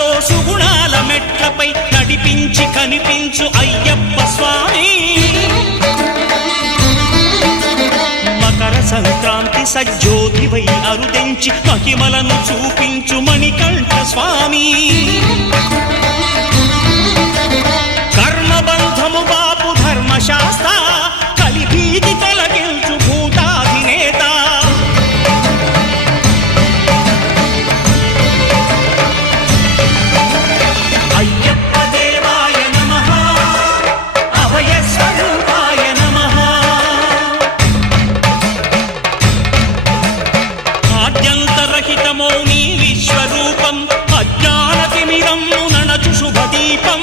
సుఖాలతో సుగుణాల మెట్లపై నడిపించి కనిపించు అయ్యప్ప స్వామి మకర సంక్రాంతి సజ్జోతివై అరుదెంచి మహిమలను చూపించు మణికంఠ స్వామి కర్మబంధము బాపు ధర్మశాస్త్ర కలిభీతి తొలగించు భూతాధినేత అయ్యప్ప దేవాయ నమః అభయ స్వరూపాయ నమః ఆద్యంతరహితమో నీ విశ్వరూపం అజ్ఞానతిమిరం నణచు శుభదీపం